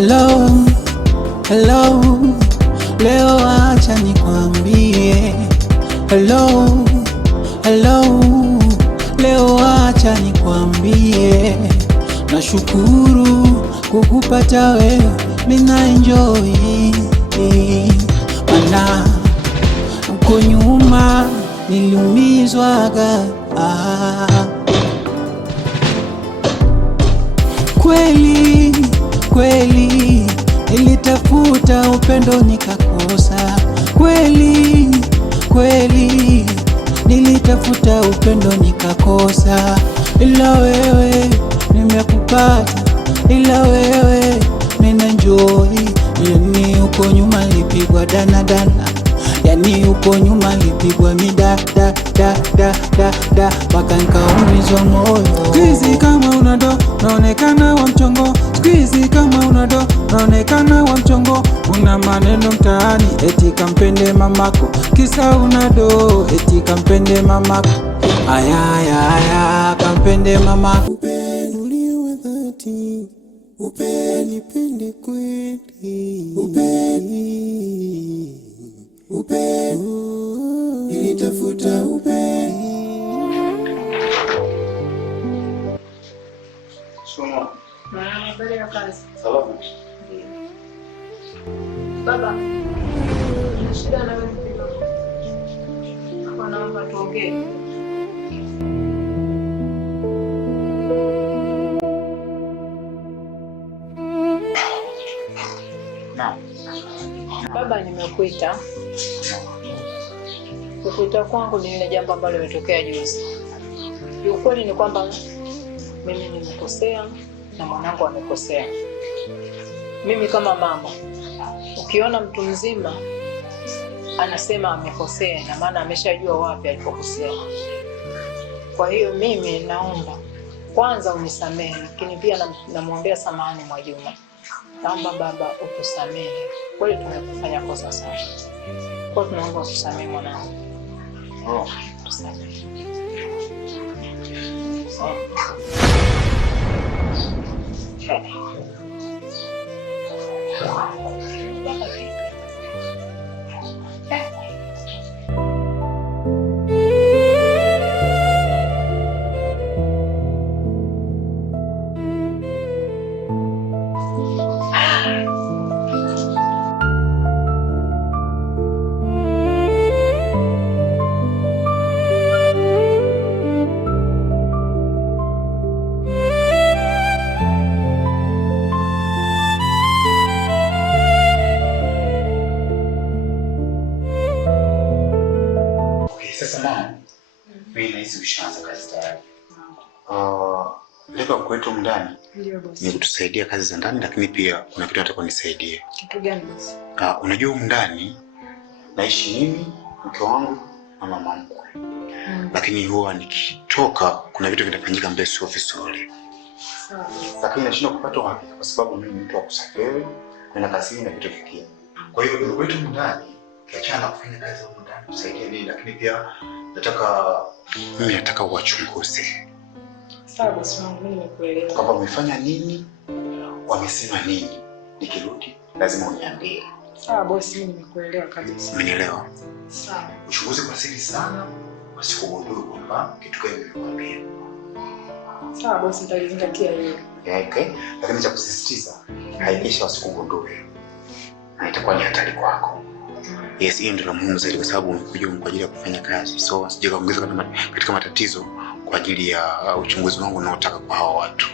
Hello, hello, leo acha nikwambie. Hello, hello, leo acha nikwambie. Nashukuru kukupata wewe, mina enjoy. Mana uko nyuma niliumizwaga. Kweli kweli nilitafuta upendo nikakosa. Kweli kweli nilitafuta upendo nikakosa, ila wewe nimekupata, ila wewe nina enjoy. Yani uko nyuma lipigwa dana, yani uko nyuma lipigwa mida da mpaka nikaumizwa moyo. Squeeze kama unado naonekana wa mchongo, squeeze kama unado naonekana wa mchongo. Una maneno mtaani eti kampende mamako, kisa unado eti kampende mamako. Aya kampende mamako. Uliwe dhati, nipende kweli, nilitafuta Somo. Habari ya kazi? Salamu. Baba, shida na wewe kidogo. Hapa naomba tuongee. Naam. Baba, nimekuita. Kukuita kwangu ni ile jambo ambalo limetokea juzi. Ukweli ni kwamba mimi nimekosea na mwanangu amekosea. Mimi kama mama, ukiona mtu mzima anasema amekosea, na maana ameshajua wapi alipokosea. Kwa hiyo mimi naomba kwanza unisamehe, lakini pia namwombea samahani Mwajuma. Naomba baba utusamehe. Kweli tumekufanya kosa sana. Kwa tunaomba utusamehe mwanangu. Tusamehe. Mimi nahisi ushaanza kazi tayari. Leo kwetu ndani ni kutusaidia kazi za ndani, lakini pia kuna kitu nataka unisaidie. Kitu gani basi? Unajua ndani naishi mimi, mke wangu na mama mkwe. Lakini huwa nikitoka kuna vitu vinafanyika mbele sio vizuri. Lakini nashindwa kupata wapi kwa sababu mimi ni mtu wa kusafiri na kazini na vitu vingine. Kwa hiyo ndio kwetu ndani kiachana kufanya kazi huko ndani kusaidia nini, lakini pia nataka uwachunguze. Sawa bosi wangu, mimi nimekuelewa. Kama umefanya nini, wamesema nini, nikirudi lazima uniambie. Sawa bosi, mimi nimekuelewa kabisa. Umenielewa? Sawa. Uchunguze kwa siri sana, usikugundue kwamba kitu gani nilikwambia. Sawa bosi, nitazingatia hilo. Okay? Lakini cha kusisitiza, hakikisha usikugundue. Na itakuwa ni hatari kwako. Yes, hiyo ndio muhimu zaidi kwa sababu umekuja kwa ajili ya kufanya kazi. So sije kaongeza katika matatizo kwa ajili ya uchunguzi wangu unaotaka kwa hao watu.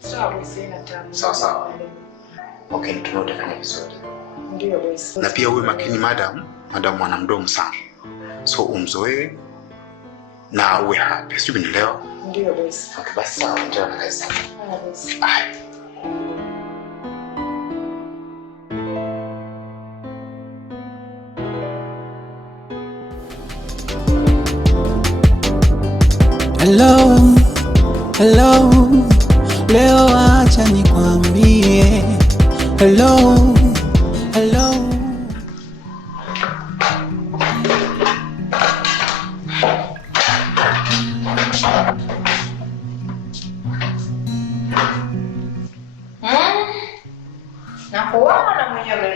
Sawa bosi, nataka. Sawa. Okay, tunataka vizuri. Ndio bosi. Na pia uwe makini madam ana mdomo sana. So umzoee na uwe happy. Sio unielewa? Ndio bosi. Okay, basi sawa, endelea na kazi zako. Sawa bosi. Hello, hello, leo acha nikwambie. Hello, hello.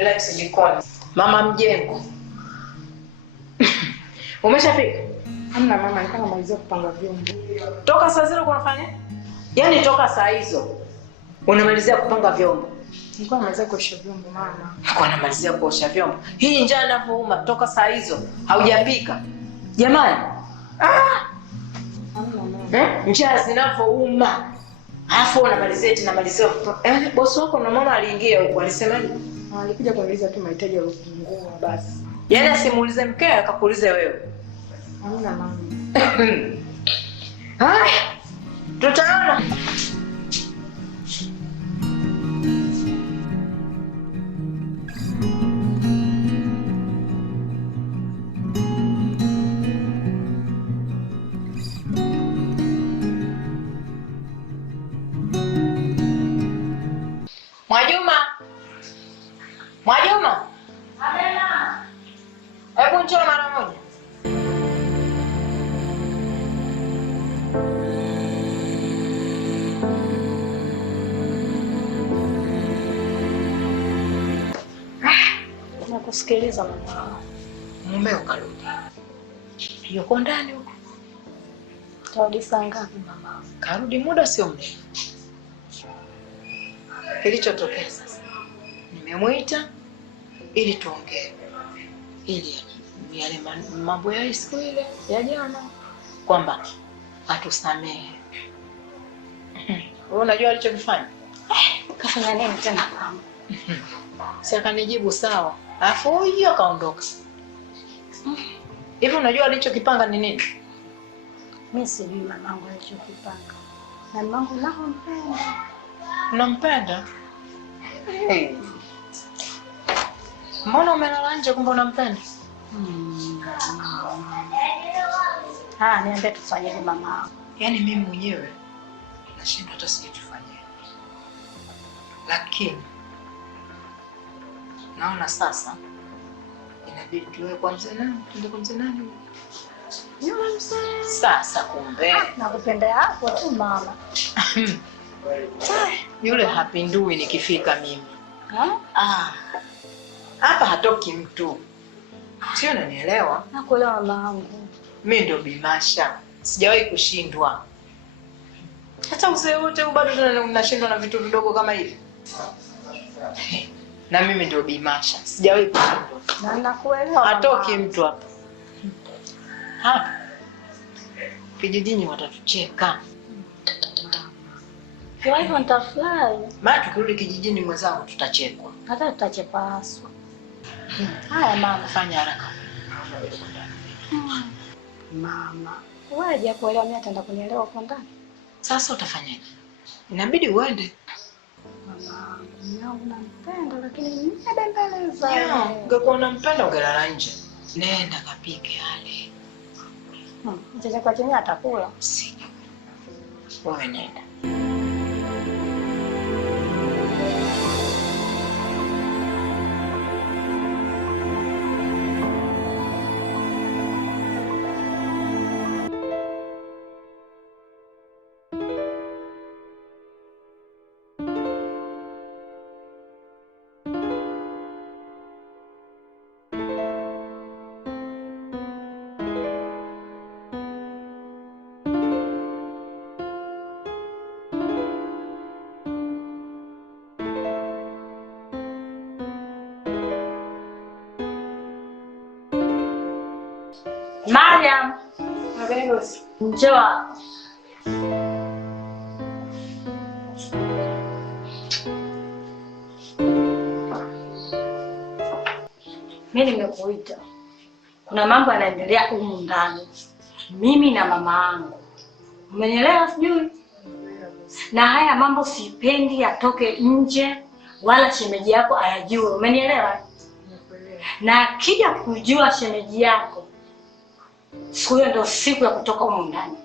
relax jikoni. Mama mjengo. Umeshafika? Hamna mama, nilikuwa namalizia kupanga vyombo. Toka saa zile unafanya? Yaani toka saa hizo unamalizia kupanga vyombo. Nilikuwa namalizia kuosha vyombo mama. Nilikuwa namalizia kuosha vyombo. Hii njaa inapouma toka saa hizo haujapika. Jamani. Hamna mama. Njaa zinapouma. Alafu unamalizia tena malizia. Bosi wako na mama aliingia huko alisemaje? Alikuja kuniuliza tu mahitaji yaliyopungua basi. Yaani asimuulize mkeo akakuulize wewe. Hamna mama. Haya. Tutaona. Mwajuma. Adela. Hebu njoo mara moja. Nakusikiliza mama. Mumeo karudi. Yuko ndani huko. Tarudi saa ngapi mama? Karudi muda sio mrefu. Kilichotokea sasa, nimemuita ili tuongee, ili yale mambo ya siku ile ya jana kwamba atusamehe. Wewe unajua alichokifanya? Kafanya nini tena mama? Si akanijibu sawa, alafu huyo akaondoka. Hivi unajua alichokipanga ni nini? Mimi sijui mamangu alichokipanga. Na mamangu nampenda. Unampenda? Hey. Mbona umelala nje kumbe unampenda? Niambia tufanyeje mama? Yaani mimi mwenyewe nashindwa hata sije tufanye. Lakini naona sasa inabidi tuwe kwa mzee nani? Tuende kwa mzee nani? Yule mzee. Sasa kumbe. Nakupenda hapo tu mama. Yule hapindui nikifika mimi. Hapa hatoki mtu. Sio, unanielewa? Nakuelewa mamangu. Mimi ndio Bimasha. Sijawahi kushindwa. Hata uzee wote bado tunashindwa na vitu vidogo kama hivi. Na mimi ndio Bimasha. Sijawahi kushindwa. Na nakuelewa. Hatoki mtu hapa. Hapa. Kijijini watatucheka. Kwa hivyo nitafurahi. Maana tukirudi kijijini mwenzangu tutachekwa. Hata tutachekwa haswa. Haya mama, Fanya haraka. Mama, wewe je kuelewa mimi ataenda kunielewa huko ndani? Sasa utafanyaje? Inabidi uende. Mama, mimi nampenda lakini nimebembeleza. Ungekuwa unampenda ungelala nje. Nenda kapike ale. Mchezo kwa chini atakula. Sijui. Wewe nenda. Mariam, njoo. Mimi nimekuita. Kuna mambo yanaendelea humu ndani. Mimi na mama yangu. Umenielewa sijui? Na haya mambo sipendi yatoke nje wala shemeji yako ayajue. Umenielewa? Na akija kujua shemeji yako, siku hiyo ndio siku ya kutoka humu ndani.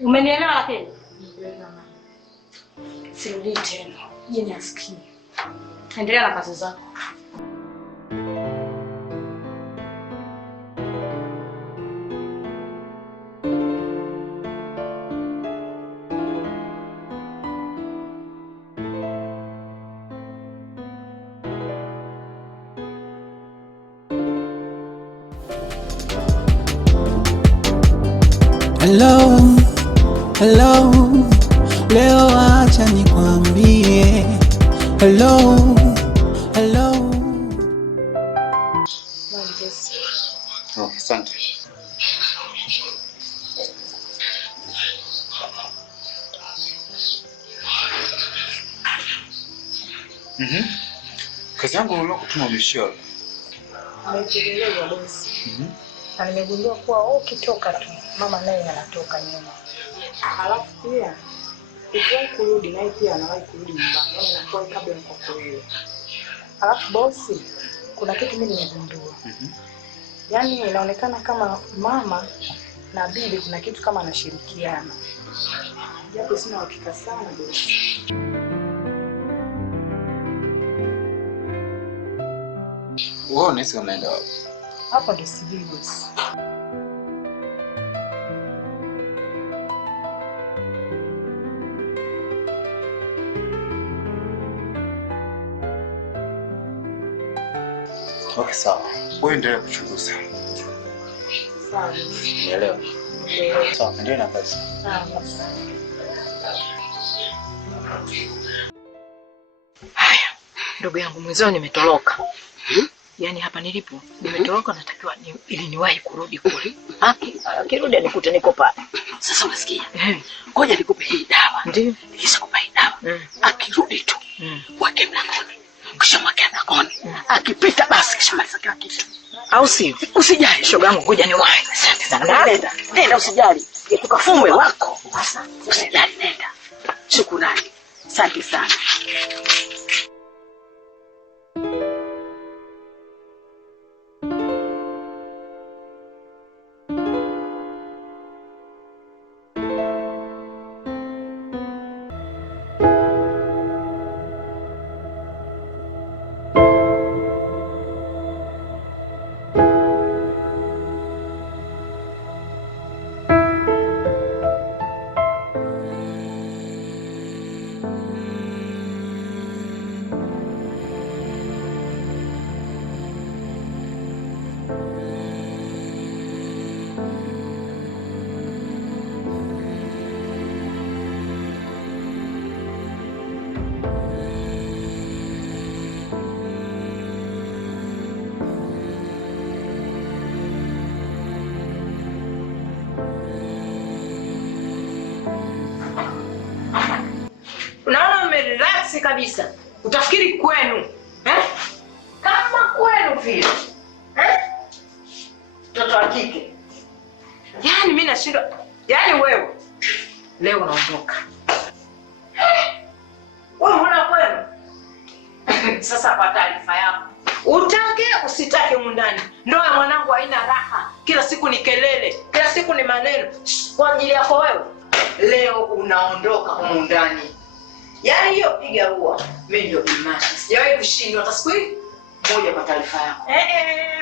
Umenielewa lakini? Sirudi tena. Je, nasikia. Endelea na kazi zako. Hello, hello, leo acha nikwambie. Hello, hello. Okay, asante. Kazi yangu leo kutuma umeshia. Nimepeleleza bosi. Na nimegundua kuwa ukitoka tu mama naye anatoka nyuma. Halafu pia ukiwahi kurudi naye pia anawahi kurudi nyumbani. Yaani anakuwa kabla niko wewe. Halafu bosi, kuna kitu mimi nimegundua. Yaani inaonekana kama mama na bibi kuna kitu kama anashirikiana. Japo sina uhakika sana bosi. Wewe unaweza unaenda wapi? Hapa ndo sijui bosi. Okay, sawa. Wewe endelea kuchunguza. Sawa. Nielewa. Sawa, endelea na kazi. Haya, ndugu yangu mwenzao nimetoroka. Yaani hapa nilipo nimetoroka, natakiwa ili niwahi kurudi kule. Akirudi anikute niko pale. Sasa unasikia? Ngoja nikupe hii dawa. Ndio. Nikishakupa hii dawa, akirudi tu wake mlangoni. Kisha mwake mlangoni. Akipita basi kisha maliza kila kitu. Au si? Usijali Shoga yangu, ngoja niwahi. Asante sana. Nenda usijali. Tukafumwe wako. Usijali, nenda. Shukrani. Asante sana. Unaona umerelax kabisa. Utafikiri kwenu. Kama kwenu vile. Mtoto wa kike. Yaani mimi nashindwa. Yaani wewe leo unaondoka. Wewe mbona kwenu? Sasa kwa taarifa yako. Utake usitake mundani. Ndoa ya mwanangu haina raha. Kila siku ni kelele, kila siku ni maneno. Kwa ajili yako wewe. Leo unaondoka humu ndani. Yaani hiyo piga huwa. Mimi ndio Bimasha. Sijawahi kushindwa hata siku hii moja kwa taarifa yako.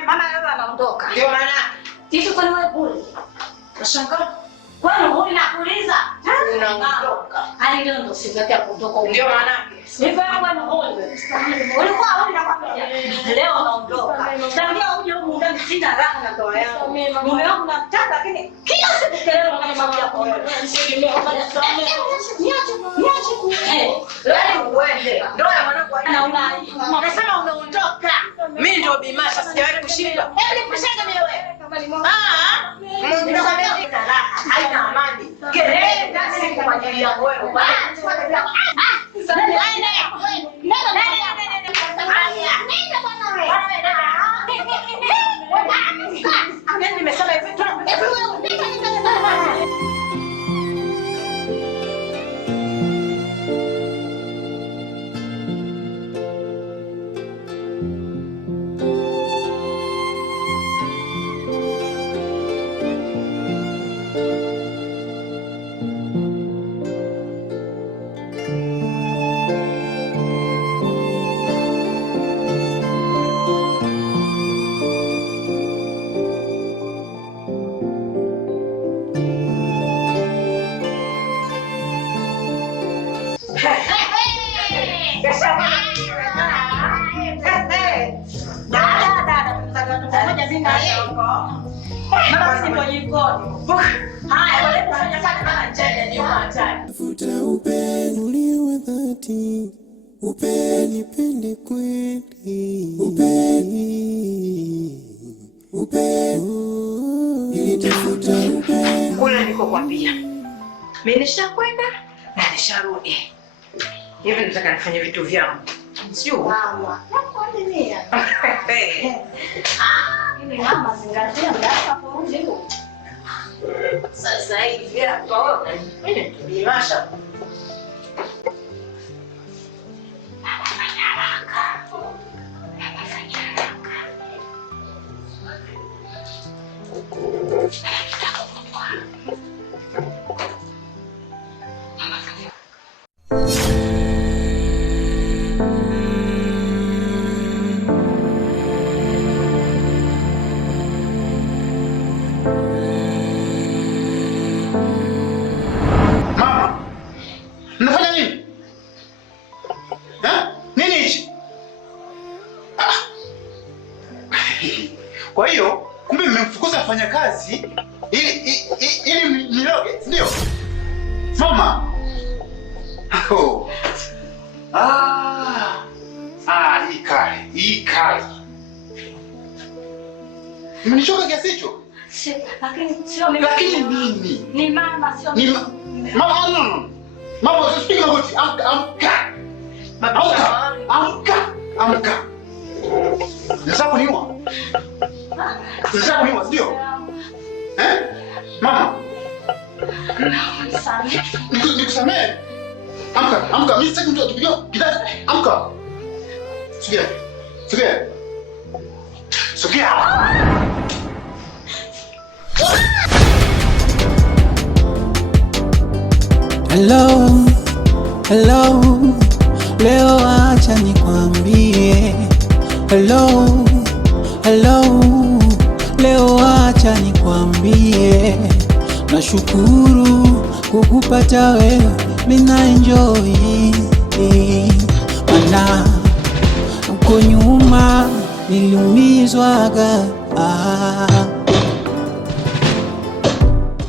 Mama leo anaondoka. Ndio maana Hicho kwa wewe bure. nashangaa. Kwani wewe unakuuliza? Unaondoka. Hali leo ndo siku yake ya kuondoka. Ndio maana Hivyo wewe ulikuwa unakwambia leo anaondoka. Tangia uje huko ndani sina raha na ndoa yangu. Mume wangu namtaka lakini kila siku kelele kwenye mambo yako wewe. Niache. Yaani uende. Ndoa ya mwanangu haina unasema unaondoka. Mimi ndio Bimasha, sijawahi kushindwa. Hebu nipishane mimi wewe. Ninakwambia sina raha, haina amani. Kelele kila siku kwa ajili yako wewe. Nimesema hivi tu. Haya, wale kufanya kazi kama nje ni hatari. Tafuta upendo ulio wa dhati, upendo nipende kweli, nilitafuta upendo. Kule niko kwambia. Mimi nishakwenda na nisharudi. Hivi nataka nifanye vitu vyangu. Sio mama. Nakwambia nini? Ni mama zingatia hapa kurudi huko. Sasa hivi hapo mimi tulimasha. Mnafanya nini? Nini hichi? Kwa hiyo kumbe mmemfukuza mfanyakazi ili mniloge, ndio? Mama. Oh. Hii kali. Mnichoka kiasi hicho? Lakini sio mimi. Lakini nini? Ni mama sio mimi. Mama no. Mama usipiga magoti. Amka. Unataka kuniua? Ndio? Mama. Nikusamehe. Amka. Mimi sitaki mtu atupigie kidati. Amka. Sogea. Hello, leo acha nikwambie. Hello, leo acha nikwambie. Nashukuru kukupata wewe, mina enjoy. Mana uko nyuma niliumizwaga.